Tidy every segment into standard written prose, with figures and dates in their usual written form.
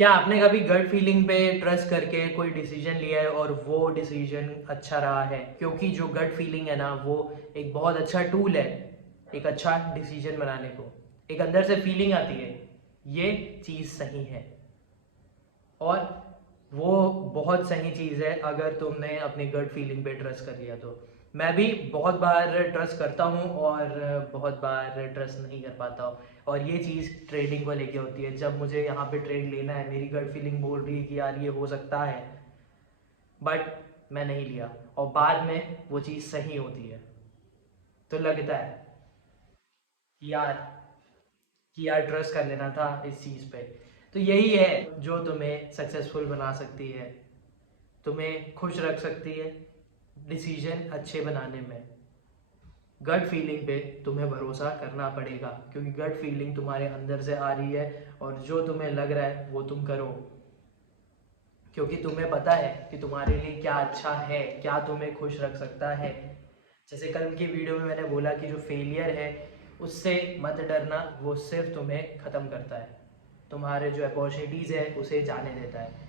क्या आपने कभी गट फीलिंग पे ट्रस्ट करके कोई डिसीजन लिया है और वो डिसीजन अच्छा रहा है? क्योंकि जो गट फीलिंग है ना, वो एक बहुत अच्छा टूल है एक अच्छा डिसीजन बनाने को। एक अंदर से फीलिंग आती है, ये चीज़ सही है, और वो बहुत सही चीज़ है अगर तुमने अपनी गट फीलिंग पे ट्रस्ट कर लिया तो। मैं भी बहुत बार ट्रस्ट करता हूँ और बहुत बार ट्रस्ट नहीं कर पाता हूँ। और ये चीज़ ट्रेडिंग को लेके होती है। जब मुझे यहाँ पे ट्रेड लेना है, मेरी गट फीलिंग बोल रही है कि यार ये हो सकता है, बट मैं नहीं लिया, और बाद में वो चीज़ सही होती है, तो लगता है कि यार ट्रस्ट कर लेना था इस चीज़ पे। तो यही है जो तुम्हें सक्सेसफुल बना सकती है, तुम्हें खुश रख सकती है डिसीजन अच्छे बनाने में। गट फीलिंग पे तुम्हें भरोसा करना पड़ेगा, क्योंकि गट फीलिंग तुम्हारे अंदर से आ रही है, और जो तुम्हें लग रहा है वो तुम करो, क्योंकि तुम्हें पता है कि तुम्हारे लिए क्या अच्छा है, क्या तुम्हें खुश रख सकता है। जैसे कल की वीडियो में मैंने बोला कि जो फेलियर है उससे मत डरना, वो सिर्फ तुम्हें ख़त्म करता है, तुम्हारे जो अपॉर्चुनिटीज़ है उसे जाने देता है।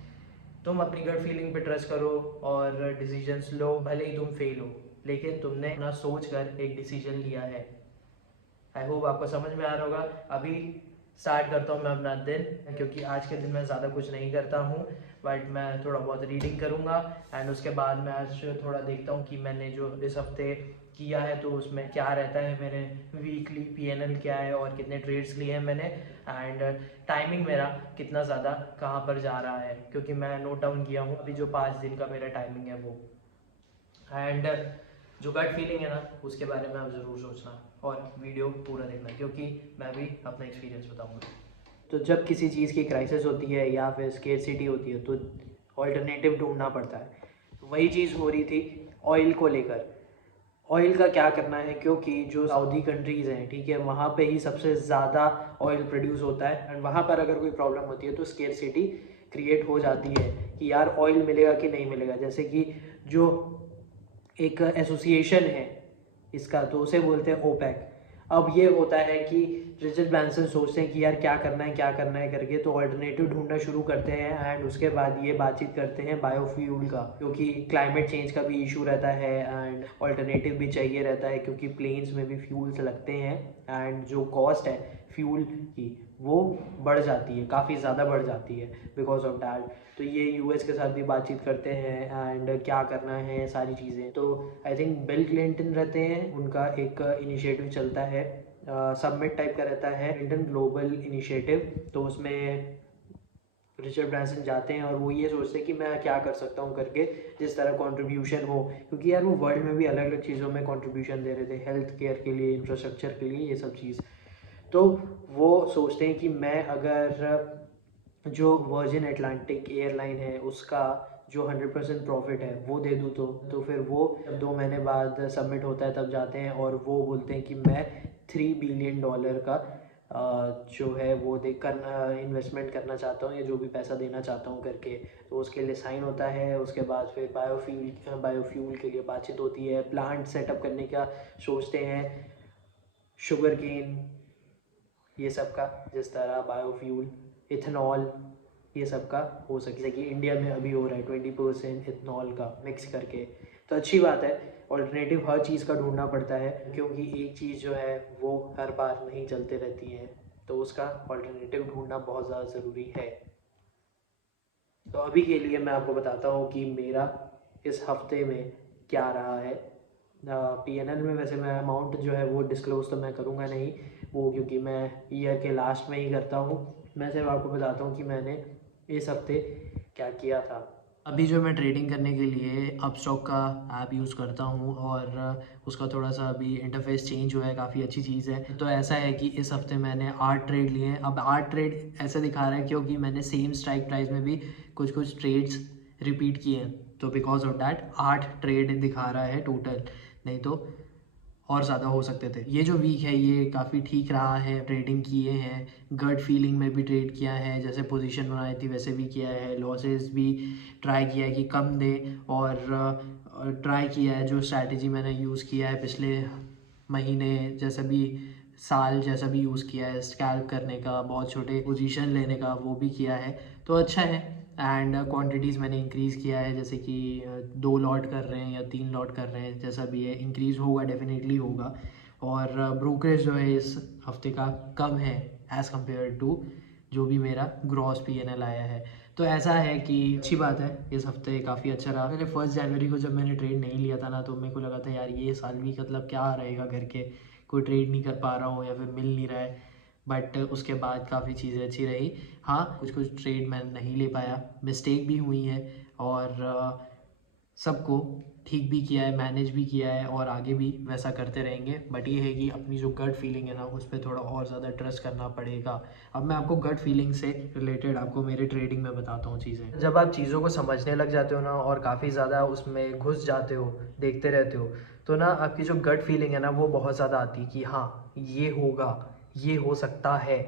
तुम अपनी गट फीलिंग पे ट्रस्ट करो और डिसीजंस लो, भले ही तुम फेल हो, लेकिन तुमने अपना सोच कर एक डिसीजन लिया है। आई होप आपको समझ में आ रहा होगा। अभी स्टार्ट करता हूँ मैं अपना दिन, क्योंकि आज के दिन मैं ज़्यादा कुछ नहीं करता हूँ, बट मैं थोड़ा बहुत रीडिंग करूँगा। एंड उसके बाद मैं आज थोड़ा देखता हूँ कि मैंने जो इस हफ्ते किया है तो उसमें क्या रहता है, मेरे वीकली पीएनएल क्या है और कितने ट्रेड्स लिए हैं मैंने, एंड टाइमिंग मेरा कितना ज़्यादा कहाँ पर जा रहा है, क्योंकि मैं नोट डाउन किया हूँ अभी जो 5 दिन का मेरा टाइमिंग है वो। एंड जो गट फीलिंग है ना, उसके बारे में आप ज़रूर सोचना और वीडियो पूरा देखना, क्योंकि मैं भी अपना एक्सपीरियंस बताऊंगा। तो जब किसी चीज़ की क्राइसिस होती है या फिर स्केर्सिटी होती है तो ऑल्टरनेटिव ढूंढना पड़ता है। तो वही चीज़ हो रही थी ऑयल को लेकर। ऑयल का क्या करना है, क्योंकि जो सऊदी कंट्रीज़ हैं, ठीक है, वहाँ पे ही सबसे ज़्यादा ऑयल प्रोड्यूस होता है, एंड वहाँ पर अगर कोई प्रॉब्लम होती है तो स्केर्सिटी क्रिएट हो जाती है कि यार ऑयल मिलेगा कि नहीं मिलेगा। जैसे कि जो एक एसोसिएशन है इसका, तो उसे बोलते हैं ओपेक। अब ये होता है कि रिचर्ड ब्रांसन सोचते हैं कि यार क्या करना है करके, तो ऑल्टरनेटिव ढूंढना शुरू करते हैं, एंड उसके बाद ये बातचीत करते हैं बायोफ्यूल का, क्योंकि क्लाइमेट चेंज का भी इशू रहता है, एंड ऑल्टरनेटिव भी चाहिए रहता है, क्योंकि प्लेन्स में भी फ्यूल्स लगते हैं, एंड जो कॉस्ट है फ्यूल की वो बढ़ जाती है, काफ़ी ज़्यादा बढ़ जाती है बिकॉज ऑफ डैट। तो ये यूएस के साथ भी बातचीत करते हैं एंड क्या करना है सारी चीज़ें। तो आई थिंक बिल क्लिंटन रहते हैं, उनका एक इनिशिएटिव चलता है, सबमिट टाइप का रहता है, क्लिंटन ग्लोबल इनिशिएटिव। तो उसमें रिचर्ड ब्रांसन जाते हैं और वो ये सोचते हैं कि मैं क्या कर सकता हूँ करके, जिस तरह कंट्रीब्यूशन हो, क्योंकि यार वो वर्ल्ड में भी अलग अलग चीज़ों में कंट्रीब्यूशन दे रहे थे, हेल्थ केयर के लिए, इंफ्रास्ट्रक्चर के लिए, ये सब चीज़। तो वो सोचते हैं कि मैं अगर जो वर्जिन अटलांटिक एयरलाइन है उसका जो 100% प्रॉफिट है वो दे दूँ, तो फिर वो जब 2 महीने बाद सबमिट होता है तब जाते हैं और वो बोलते हैं कि मैं $3 बिलियन का जो है वो दे कर इन्वेस्टमेंट करना चाहता हूँ, या जो भी पैसा देना चाहता हूँ करके। तो उसके लिए साइन होता है। उसके बाद फिर बायोफ्यूल के लिए बातचीत होती है, प्लांट सेटअप करने का सोचते हैं, शुगर केन ये सब का, जिस तरह बायोफ्यूल, इथेनॉल, ये सब का हो सके, जैसे कि इंडिया में अभी हो रहा है 20% इथेनॉल का मिक्स करके। तो अच्छी बात है, ऑल्टरनेटिव हर चीज़ का ढूंढना पड़ता है, क्योंकि एक चीज़ जो है वो हर बार नहीं चलते रहती है, तो उसका ऑल्टरनेटिव ढूंढना बहुत ज़्यादा ज़रूरी है। तो अभी के लिए मैं आपको बताता हूँ कि मेरा इस हफ्ते में क्या रहा है। पीएनएल में वैसे मैं अमाउंट जो है वो डिस्क्लोज़ तो मैं करूँगा नहीं, वो क्योंकि मैं ईयर के लास्ट में ही करता हूँ। मैं सिर्फ आपको बताता हूँ कि मैंने इस हफ्ते क्या किया था। अभी जो मैं ट्रेडिंग करने के लिए अपस्टॉक का ऐप यूज़ करता हूँ, और उसका थोड़ा सा अभी इंटरफेस चेंज हुआ है, काफ़ी अच्छी चीज़ है। तो ऐसा है कि इस हफ्ते मैंने 8 ट्रेड लिए हैं। अब 8 ट्रेड ऐसे दिखा रहा है क्योंकि मैंने सेम स्ट्राइक प्राइस में भी कुछ कुछ ट्रेड्स रिपीट किए हैं, तो बिकॉज ऑफ डैट 8 ट्रेड दिखा रहा है टोटल, नहीं तो और ज़्यादा हो सकते थे। ये जो वीक है ये काफ़ी ठीक रहा है, ट्रेडिंग किए हैं, गट फीलिंग में भी ट्रेड किया है, जैसे पोजीशन बनाई थी वैसे भी किया है, लॉसेस भी ट्राई किया है कि कम दे, और ट्राई किया है जो स्ट्रैटेजी मैंने यूज़ किया है पिछले महीने, जैसे भी साल जैसा भी यूज़ किया है, स्कैल्प करने का, बहुत छोटे पोजीशन लेने का, वो भी किया है, तो अच्छा है। एंड क्वांटिटीज़ मैंने इंक्रीज़ किया है, जैसे कि 2 लॉट कर रहे हैं या 3 लॉट कर रहे हैं, जैसा भी है इंक्रीज़ होगा, डेफिनेटली होगा। और ब्रोकरेज जो है इस हफ्ते का कम है एज़ कम्पेयर टू जो भी मेरा ग्रॉस पीएनएल आया है। तो ऐसा है कि अच्छी बात है, इस हफ्ते काफ़ी अच्छा रहा। मैंने 1 जनवरी को जब मैंने ट्रेड नहीं लिया था ना, तो मेरे को लगा था यार ये साल भी मतलब क्या रहेगा करके, कोई ट्रेड नहीं कर पा रहा हूँ या फिर मिल नहीं रहा है। बट उसके बाद काफ़ी चीज़ें अच्छी रही। हाँ, कुछ कुछ ट्रेड मैं नहीं ले पाया, मिस्टेक भी हुई है, और सबको ठीक भी किया है, मैनेज भी किया है, और आगे भी वैसा करते रहेंगे। बट ये है कि अपनी जो गट फीलिंग है ना, उस पर थोड़ा और ज़्यादा ट्रस्ट करना पड़ेगा। अब मैं आपको गट फीलिंग से रिलेटेड आपको मेरे ट्रेडिंग में बताता हूँ चीज़ें। जब आप चीज़ों को समझने लग जाते हो ना, और काफ़ी ज़्यादा उसमें घुस जाते हो, देखते रहते हो, तो ना आपकी जो गट फीलिंग है ना, वो बहुत ज़्यादा आती है कि हाँ ये होगा, ये हो सकता है।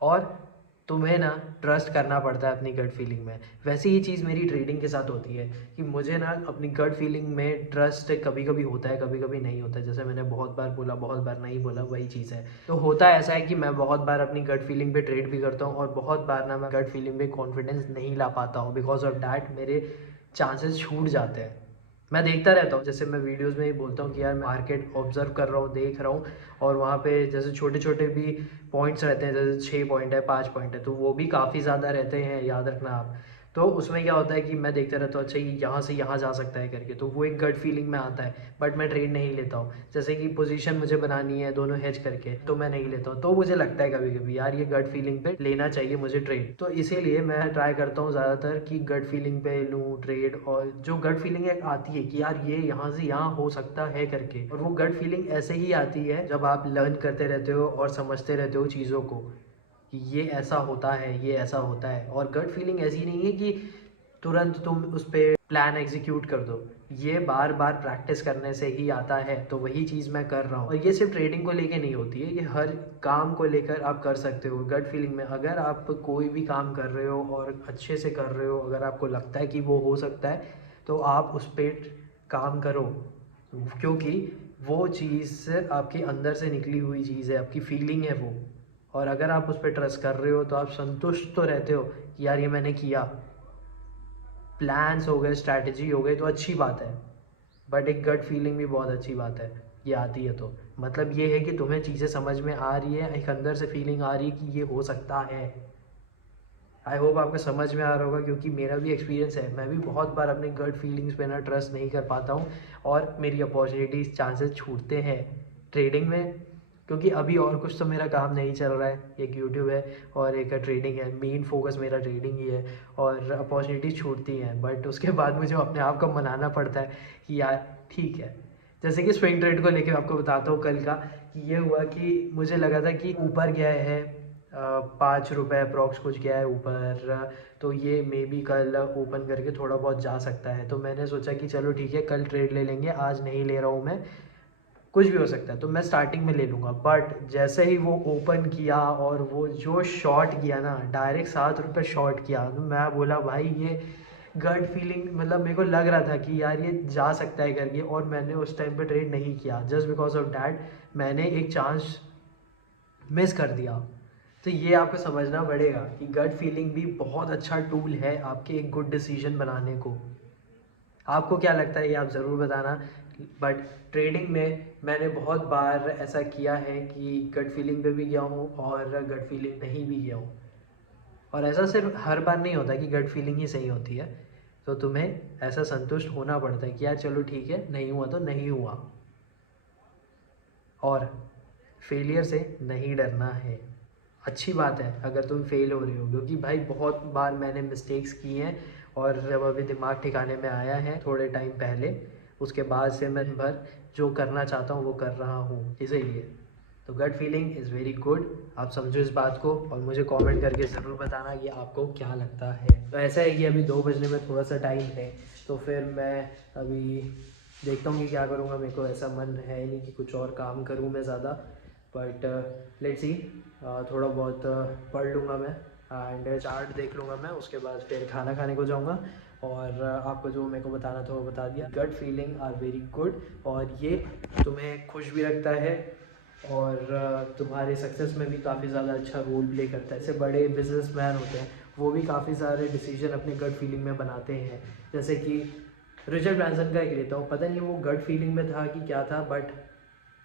और तुम्हें ना ट्रस्ट करना पड़ता है अपनी गट फीलिंग में। वैसे ही चीज़ मेरी ट्रेडिंग के साथ होती है कि मुझे ना अपनी गट फीलिंग में ट्रस्ट कभी कभी होता है, कभी कभी नहीं होता है। जैसे मैंने बहुत बार बोला, बहुत बार नहीं बोला, वही चीज़ है। तो होता ऐसा है कि मैं बहुत बार अपनी गट फीलिंग पे ट्रेड भी करता हूँ, और बहुत बार ना मैं गट फीलिंग पे कॉन्फिडेंस नहीं ला पाता हूँ। बिकॉज ऑफ डैट मेरे चांसेस छूट जाते हैं। मैं देखता रहता हूँ, जैसे मैं वीडियोस में ही बोलता हूँ कि यार मैं मार्केट ऑब्जर्व कर रहा हूँ, देख रहा हूँ, और वहाँ पे जैसे छोटे छोटे भी पॉइंट्स रहते हैं, जैसे 6 पॉइंट है, 5 पॉइंट है, तो वो भी काफ़ी ज़्यादा रहते हैं, याद रखना आप। तो उसमें क्या होता है कि मैं देखता रहता हूँ, अच्छा ये यहाँ से यहाँ जा सकता है करके, तो वो एक गट फीलिंग में आता है। बट मैं ट्रेड नहीं लेता हूँ। जैसे कि पोजीशन मुझे बनानी है दोनों हेज करके, तो मैं नहीं लेता हूँ। तो मुझे लगता है कभी कभी यार ये गट फीलिंग पे लेना चाहिए मुझे ट्रेड, तो इसीलिए मैं ट्राई करता हूँ ज़्यादातर कि गट फीलिंग पे लूँ ट्रेड। और जो गट फीलिंग एक आती है कि यार ये यहाँ से यहाँ हो सकता है करके, और वो गट फीलिंग ऐसे ही आती है जब आप लर्न करते रहते हो और समझते रहते हो चीज़ों को, कि ये ऐसा होता है, ये ऐसा होता है। और गट फीलिंग ऐसी नहीं है कि तुरंत तुम उस पर प्लान एग्जीक्यूट कर दो, ये बार बार प्रैक्टिस करने से ही आता है। तो वही चीज़ मैं कर रहा हूँ। और ये सिर्फ ट्रेडिंग को लेके नहीं होती है, ये हर काम को लेकर आप कर सकते हो गट फीलिंग में। अगर आप कोई भी काम कर रहे हो और अच्छे से कर रहे हो, अगर आपको लगता है कि वो हो सकता है, तो आप उस पर काम करो, क्योंकि वो चीज़ आपके अंदर से निकली हुई चीज़ है, आपकी फीलिंग है वो। और अगर आप उस पर ट्रस्ट कर रहे हो, तो आप संतुष्ट तो रहते हो कि यार ये मैंने किया, प्लान्स हो गए, स्ट्रैटेजी हो गई, तो अच्छी बात है। बट एक गट फीलिंग भी बहुत अच्छी बात है, ये आती है तो मतलब ये है कि तुम्हें चीज़ें समझ में आ रही है, एक अंदर से फीलिंग आ रही है कि ये हो सकता है। आई होप आपको समझ में आ रहा होगा, क्योंकि मेरा भी एक्सपीरियंस है। मैं भी बहुत बार अपने गट फीलिंग्स पे ना ट्रस्ट नहीं कर पाता हूँ, और मेरी अपॉर्चुनिटीज़, चांसेस छूटते हैं ट्रेडिंग में। क्योंकि अभी और कुछ तो मेरा काम नहीं चल रहा है, एक यूट्यूब है और एक ट्रेडिंग है, मेन फोकस मेरा ट्रेडिंग ही है। और अपॉर्चुनिटीज़ छूटती हैं, बट उसके बाद मुझे अपने आप को मनाना पड़ता है कि यार ठीक है। जैसे कि स्विंग ट्रेड को लेकर आपको बताता हूँ, कल का कि ये हुआ कि मुझे लगा था कि ऊपर गया है, 5 रुपये अप्रॉक्स कुछ गया है ऊपर, तो ये मे बी कल ओपन करके थोड़ा बहुत जा सकता है। तो मैंने सोचा कि चलो ठीक है, कल ट्रेड ले लेंगे, आज नहीं ले रहा हूँ मैं, कुछ भी हो सकता है, तो मैं स्टार्टिंग में ले लूँगा। बट जैसे ही वो ओपन किया और वो जो शॉट किया ना, डायरेक्ट 7 रुपये शॉट किया, तो मैं बोला भाई ये गट फीलिंग, मतलब मेरे को लग रहा था कि यार ये जा सकता है करके, और मैंने उस टाइम पे ट्रेड नहीं किया। जस्ट बिकॉज ऑफ डैट मैंने एक चांस मिस कर दिया। तो ये आपको समझना पड़ेगा कि गट फीलिंग भी बहुत अच्छा टूल है आपके एक गुड डिसीजन बनाने को। आपको क्या लगता है ये आप ज़रूर बताना। बट ट्रेडिंग में मैंने बहुत बार ऐसा किया है कि गट फीलिंग पे भी गया हूँ और गट फीलिंग नहीं भी गया हूँ। और ऐसा सिर्फ हर बार नहीं होता कि गट फीलिंग ही सही होती है। तो तुम्हें ऐसा संतुष्ट होना पड़ता है कि यार चलो ठीक है, नहीं हुआ तो नहीं हुआ, और फेलियर से नहीं डरना है। अच्छी बात है अगर तुम फेल हो रहे हो, क्योंकि भाई बहुत बार मैंने मिस्टेक्स की हैं, और जब अभी दिमाग ठिकाने में आया है थोड़े टाइम पहले, उसके बाद से मैं भर जो करना चाहता हूँ वो कर रहा हूँ, इसीलिए। तो gut feeling is very good, आप समझो इस बात को, और मुझे कमेंट करके ज़रूर बताना कि आपको क्या लगता है। तो ऐसा है कि अभी 2 बजने में थोड़ा सा टाइम है, तो फिर मैं अभी देखता हूँ कि क्या करूँगा। मेरे को ऐसा मन है नहीं कि कुछ और काम करूँ मैं ज़्यादा, बट लेट्स सी, थोड़ा बहुत पढ़ लूँगा मैं, एंड चार्ट देख लूँगा मैं, उसके बाद फिर खाना खाने को जाऊँगा। और आपको जो मेरे को बताना था वो बता दिया। Gut feeling are very good, और ये तुम्हें खुश भी रखता है, और तुम्हारे सक्सेस में भी काफ़ी ज़्यादा अच्छा रोल प्ले करता है। जैसे बड़े बिजनेसमैन होते हैं वो भी काफ़ी सारे डिसीजन अपने गट फीलिंग में बनाते हैं। जैसे कि रिचर्ड ब्रांसन का एक लेता हूँ, पता नहीं वो गट फीलिंग में था कि क्या था, बट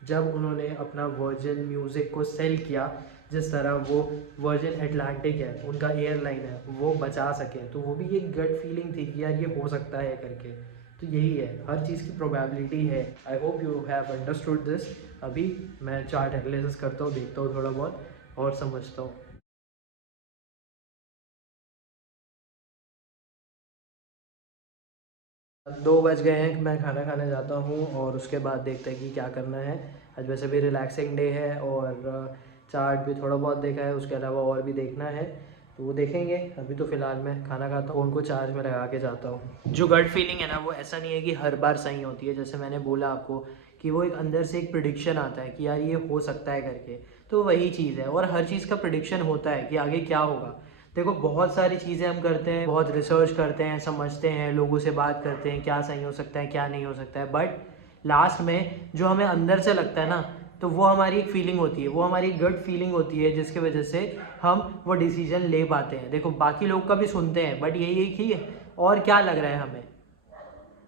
जब उन्होंने अपना वर्जिन म्यूज़िक को सेल किया, जिस तरह वो वर्जिन एटलांटिक है उनका एयरलाइन है वो बचा सके, तो वो भी एक गट फीलिंग थी कि यार ये हो सकता है करके। तो यही है, हर चीज़ की प्रोबेबिलिटी है। I hope you have understood this. अभी मैं चार्ट एनालिसिस करता हूँ, देखता हूँ थोड़ा बहुत और समझता हूँ। 2 बज गए हैं, मैं खाना खाने जाता हूँ और उसके बाद देखते हैं कि क्या करना है। आज वैसे भी रिलैक्सिंग डे है और चार्ट भी थोड़ा बहुत देखा है, उसके अलावा और भी देखना है तो वो देखेंगे। अभी तो फ़िलहाल मैं खाना खाता हूँ, फ़ोन को चार्ज में लगा के जाता हूँ। जो गट फीलिंग है ना वो ऐसा नहीं है कि हर बार सही होती है। जैसे मैंने बोला आपको कि वो एक अंदर से एक प्रिडिक्शन आता है कि यार ये हो सकता है करके, तो वही चीज़ है। और हर चीज़ का प्रिडिक्शन होता है कि आगे क्या होगा। देखो बहुत सारी चीज़ें हम करते हैं, बहुत रिसर्च करते हैं, समझते हैं, लोगों से बात करते हैं क्या सही हो सकता है क्या नहीं हो सकता है, बट लास्ट में जो हमें अंदर से लगता है ना, तो वो हमारी एक फीलिंग होती है, वो हमारी गट फीलिंग होती है जिसकी वजह से हम वो डिसीजन ले पाते हैं। देखो बाकी लोग का भी सुनते हैं बट यही है कि और क्या लग रहा है हमें।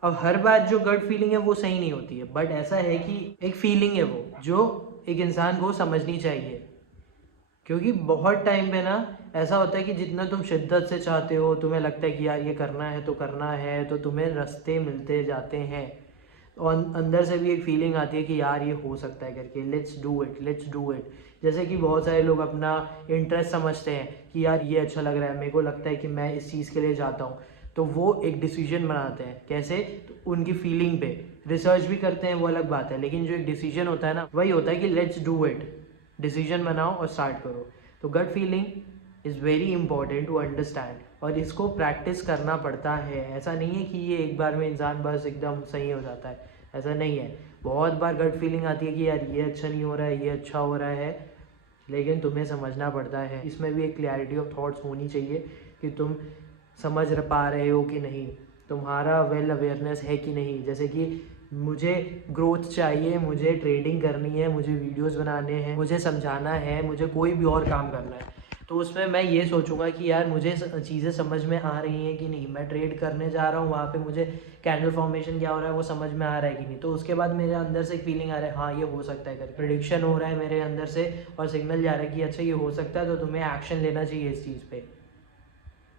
अब हर बार जो गट फीलिंग है वो सही नहीं होती है, बट ऐसा है कि एक फीलिंग है वो जो एक इंसान को समझनी चाहिए। क्योंकि बहुत टाइम पे ना ऐसा होता है कि जितना तुम शिद्दत से चाहते हो, तुम्हें लगता है कि यार ये करना है तो करना है, तो तुम्हें रास्ते मिलते जाते हैं और अंदर से भी एक फीलिंग आती है कि यार ये हो सकता है करके, let's do it, let's do it. जैसे कि बहुत सारे लोग अपना इंटरेस्ट समझते हैं कि यार ये अच्छा लग रहा है, मेरे को लगता है कि मैं इस चीज़ के लिए जाता हूँ, तो वो एक डिसीजन बनाते हैं। कैसे? तो उनकी फीलिंग पे रिसर्च भी करते हैं, वो अलग बात है, लेकिन जो एक डिसीजन होता है ना वही होता है कि लेट्स डू इट। डिसीजन बनाओ और स्टार्ट करो। तो gut feeling is very important to understand और इसको प्रैक्टिस करना पड़ता है। ऐसा नहीं है कि ये एक बार में इंसान बस एकदम सही हो जाता है, ऐसा नहीं है। बहुत बार गट फीलिंग आती है कि यार ये अच्छा नहीं हो रहा है, ये अच्छा हो रहा है, लेकिन तुम्हें समझना पड़ता है। इसमें भी एक क्लैरिटी ऑफ थॉट्स होनी चाहिए कि तुम समझ पा रहे हो कि नहीं, तुम्हारा वेल अवेयरनेस है कि नहीं। जैसे कि मुझे ग्रोथ चाहिए, मुझे ट्रेडिंग करनी है, मुझे वीडियोस बनाने हैं, मुझे समझाना है, मुझे कोई भी और काम करना है, तो उसमें मैं ये सोचूंगा कि यार मुझे चीज़ें समझ में आ रही हैं कि नहीं। मैं ट्रेड करने जा रहा हूँ, वहाँ पे मुझे कैंडल फॉर्मेशन क्या हो रहा है वो समझ में आ रहा है कि नहीं। तो उसके बाद मेरे अंदर से एक फीलिंग आ रहा है हाँ ये हो सकता है करके, प्रिडिक्शन हो रहा है मेरे अंदर से और सिग्नल जा रहा है कि अच्छा ये हो सकता है, तो तुम्हें एक्शन लेना चाहिए इस चीज़ पे।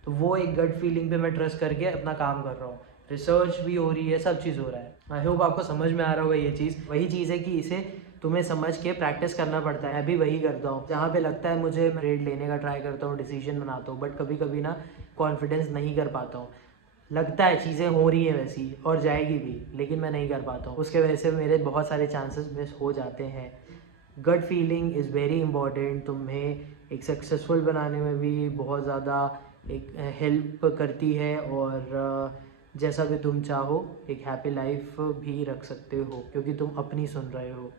तो वो एक गट फीलिंग पे मैं ट्रस्ट करके अपना काम कर रहा हूँ। रिसर्च भी हो रही है, सब चीज़ हो रहा है। आई होप आपको समझ में आ रहा होगा ये चीज़। वही चीज़ है कि इसे तुम्हें समझ के प्रैक्टिस करना पड़ता है। मैं भी वही करता हूँ, जहाँ पे लगता है मुझे ट्रेड लेने का ट्राई करता हूँ, डिसीजन बनाता हूँ, बट कभी कभी ना कॉन्फिडेंस नहीं कर पाता हूँ। लगता है चीज़ें हो रही है वैसी और जाएगी भी, लेकिन मैं नहीं कर पाता हूँ। उसके वजह से मेरे बहुत सारे चांसेस मिस हो जाते हैं। Gut feeling is very important. तुम्हें एक सक्सेसफुल बनाने में भी बहुत ज़्यादा एक हेल्प करती है और जैसा भी तुम चाहो एक हैप्पी लाइफ भी रख सकते हो क्योंकि तुम अपनी सुन रहे हो।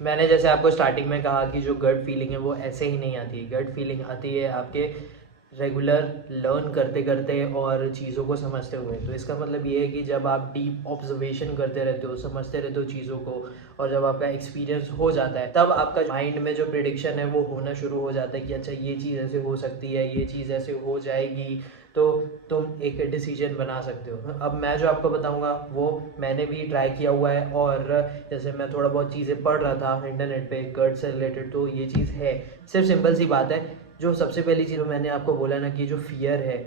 मैंने जैसे आपको स्टार्टिंग में कहा कि जो गट फीलिंग है वो ऐसे ही नहीं आती है। गट फीलिंग आती है आपके रेगुलर लर्न करते करते और चीज़ों को समझते हुए। तो इसका मतलब ये है कि जब आप डीप ऑब्जर्वेशन करते रहते हो, समझते रहते हो चीज़ों को, और जब आपका एक्सपीरियंस हो जाता है तब आपका माइंड में जो प्रिडिक्शन है वो होना शुरू हो जाता है कि अच्छा ये चीज़ ऐसे हो सकती है, ये चीज़ ऐसे हो जाएगी, तो तुम एक डिसीजन बना सकते हो। अब मैं जो आपको बताऊंगा वो मैंने भी ट्राई किया हुआ है और जैसे मैं थोड़ा बहुत चीज़ें पढ़ रहा था इंटरनेट पे गट से रिलेटेड, तो ये चीज़ है। सिर्फ सिंपल सी बात है, जो सबसे पहली चीज़ मैंने आपको बोला ना कि जो फियर है,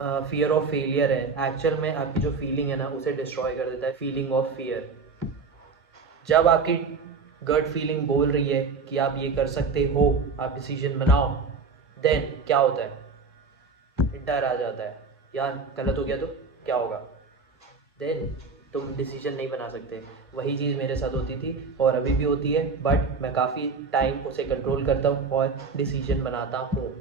फियर ऑफ फेलियर है, एक्चुअल में आपकी जो फीलिंग है ना उसे डिस्ट्रॉय कर देता है। फीलिंग ऑफ फियर, जब आपकी गट फीलिंग बोल रही है कि आप ये कर सकते हो, आप डिसीजन बनाओ, देन क्या होता है, डर आ जाता है, यार गलत हो गया तो क्या होगा, देन तुम डिसीजन नहीं बना सकते। वही चीज़ मेरे साथ होती थी और अभी भी होती है, बट मैं काफ़ी टाइम उसे कंट्रोल करता हूँ और डिसीजन बनाता हूँ।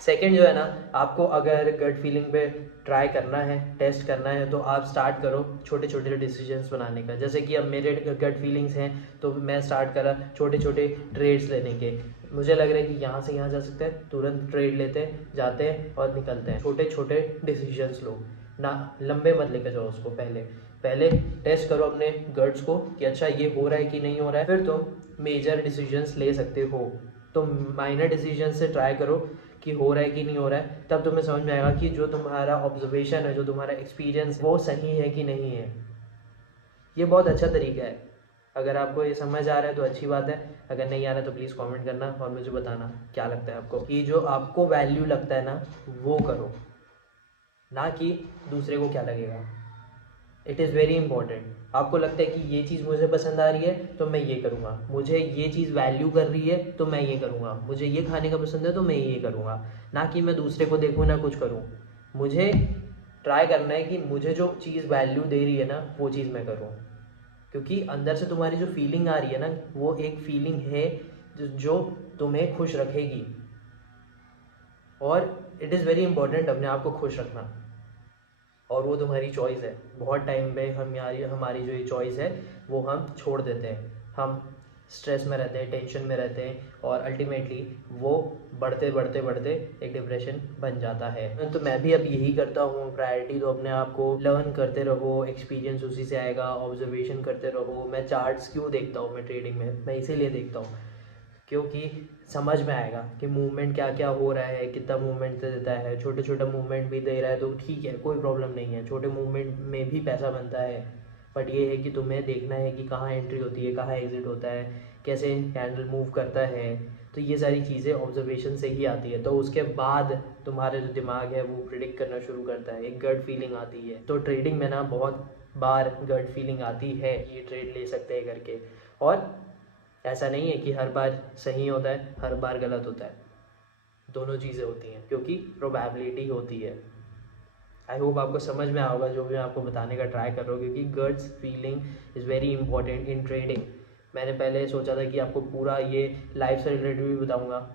सेकंड जो है ना, आपको अगर गट फीलिंग पे ट्राई करना है, टेस्ट करना है, तो आप स्टार्ट करो छोटे छोटे डिसीजंस बनाने का। जैसे कि अब मेरे गट फीलिंग्स हैं तो मैं स्टार्ट करा छोटे छोटे ट्रेड्स लेने के। मुझे लग रहा है कि यहाँ से यहाँ जा सकते हैं, तुरंत ट्रेड लेते हैं, जाते हैं और निकलते हैं। छोटे छोटे डिसीजंस लो ना, लंबे मत लेकर जाओ उसको। पहले पहले टेस्ट करो अपने गट्स को कि अच्छा ये हो रहा है कि नहीं हो रहा है, फिर तुम मेजर डिसीजंस ले सकते हो। तो माइनर डिसीजन से ट्राई करो कि हो रहा है कि नहीं हो रहा है, तब तुम्हें समझ में आएगा कि जो तुम्हारा ऑब्जर्वेशन है, जो तुम्हारा एक्सपीरियंस वो सही है कि नहीं है। ये बहुत अच्छा तरीका है। अगर आपको ये समझ आ रहा है तो अच्छी बात है, अगर नहीं आ रहा है तो प्लीज़ कमेंट करना और मुझे बताना क्या लगता है आपको, कि जो आपको वैल्यू लगता है ना वो करो, ना कि दूसरे को क्या लगेगा। It is very important. आपको लगता है कि ये चीज़ मुझे पसंद आ रही है तो मैं ये करूँगा, मुझे ये चीज़ वैल्यू कर रही है तो मैं ये करूँगा, मुझे ये खाने का पसंद है तो मैं ये करूँगा, ना कि मैं दूसरे को देखूँ ना कुछ करूँ। मुझे ट्राई करना है कि मुझे जो चीज़ वैल्यू दे रही है ना वो चीज़ मैं करूँ, क्योंकि अंदर से तुम्हारी जो फीलिंग आ रही है ना वो एक फीलिंग है जो तुम्हें खुश रखेगी। और इट इज़ वेरी इंपॉर्टेंट अपने आप को खुश रखना, और वो तुम्हारी चॉइस है। बहुत टाइम पे हमारी जो ये चॉइस है वो हम छोड़ देते हैं, हम स्ट्रेस में रहते हैं, टेंशन में रहते हैं, और अल्टीमेटली वो बढ़ते बढ़ते बढ़ते एक डिप्रेशन बन जाता है। तो मैं भी अब यही करता हूँ, प्रायोरिटी तो अपने आप को लर्न करते रहो, एक्सपीरियंस उसी से आएगा, ऑब्जर्वेशन करते रहो। मैं चार्ट्स क्यों देखता हूँ मैं ट्रेडिंग में, मैं इसीलिए देखता हूँ क्योंकि समझ में आएगा कि मूवमेंट क्या क्या हो रहा है, कितना मूवमेंट देता है। छोटे छोटे मूवमेंट भी दे रहा है तो ठीक है, कोई प्रॉब्लम नहीं है, छोटे मूवमेंट में भी पैसा बनता है। बट ये है कि तुम्हें देखना है कि कहाँ एंट्री होती है, कहाँ एग्जिट होता है, कैसे कैंडल मूव करता है। तो ये सारी चीज़ें ऑब्जर्वेशन से ही आती है। तो उसके बाद तुम्हारा जो दिमाग है वो प्रिडिक्ट करना शुरू करता है, एक गट फीलिंग आती है। तो ट्रेडिंग में ना बहुत बार गट फीलिंग आती है, ये ट्रेड ले सकते हैं करके। और ऐसा नहीं है कि हर बार सही होता है, हर बार गलत होता है, दोनों चीज़ें होती हैं, क्योंकि प्रोबेबिलिटी होती है। आई होप आपको समझ में आएगा जो भी मैं आपको बताने का ट्राई कर रहा हूँ, क्योंकि guts feeling is very important in trading. मैंने पहले सोचा था कि आपको पूरा ये लाइफ से रिलेटेड भी बताऊँगा,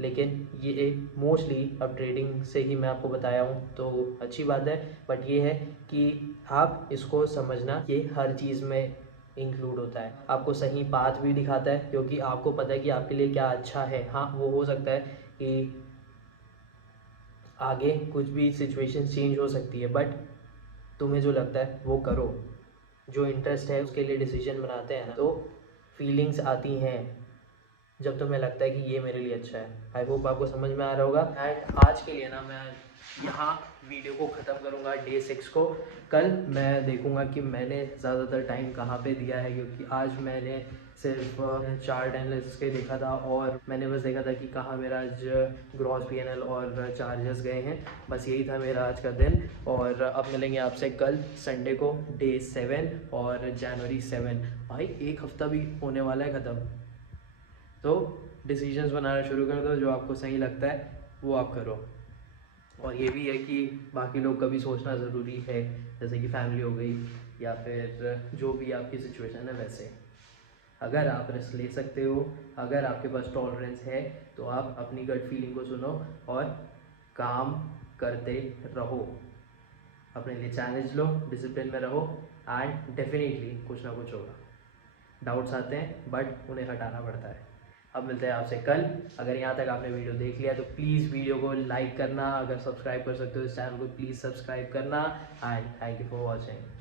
लेकिन ये मोस्टली अब ट्रेडिंग से ही मैं आपको बताया हूँ तो अच्छी बात है। बट ये है कि आप इसको समझना, ये हर चीज़ में इंक्लूड होता है। आपको सही पाथ भी दिखाता है, क्योंकि आपको पता है कि आपके लिए क्या अच्छा है। हाँ, वो हो सकता है कि आगे कुछ भी सिचुएशन चेंज हो सकती है, बट तुम्हें जो लगता है वो करो। जो इंटरेस्ट है उसके लिए डिसीजन बनाते हैं ना, तो फीलिंग्स आती हैं जब तुम्हें लगता है कि ये मेरे लिए अच्छा है। आई होप आपको समझ में आ रहा होगा। एंड आज के लिए ना मैं यहाँ वीडियो को ख़त्म करूँगा, डे 6 को। कल मैं देखूँगा कि मैंने ज़्यादातर टाइम कहाँ पे दिया है, क्योंकि आज मैंने सिर्फ चार्ट एनालिसिस के देखा था, और मैंने बस देखा था कि कहाँ मेरा आज ग्रॉस पीएनएल और चार्जेस गए हैं। बस यही था मेरा आज का दिन। और अब मिलेंगे आपसे कल संडे को, डे 7 और जनवरी 7। भाई एक हफ़्ता भी होने वाला है ख़त्म। तो डिसीजंस बनाना शुरू कर दो, जो आपको सही लगता है वो आप करो। और ये भी है कि बाकी लोग का भी सोचना ज़रूरी है, जैसे कि फैमिली हो गई या फिर जो भी आपकी सिचुएशन है वैसे। अगर आप रिस्क ले सकते हो, अगर आपके पास टॉलरेंस है, तो आप अपनी गट फीलिंग को सुनो और काम करते रहो। अपने लिए चैलेंज लो, डिसिप्लिन में रहो, एंड डेफिनेटली कुछ ना कुछ होगा। डाउट्स आते हैं बट उन्हें हटाना पड़ता है। अब मिलते हैं आपसे कल। अगर यहाँ तक आपने वीडियो देख लिया तो प्लीज़ वीडियो को लाइक करना, अगर सब्सक्राइब कर सकते हो इस चैनल को प्लीज़ सब्सक्राइब करना, and thank you for watching.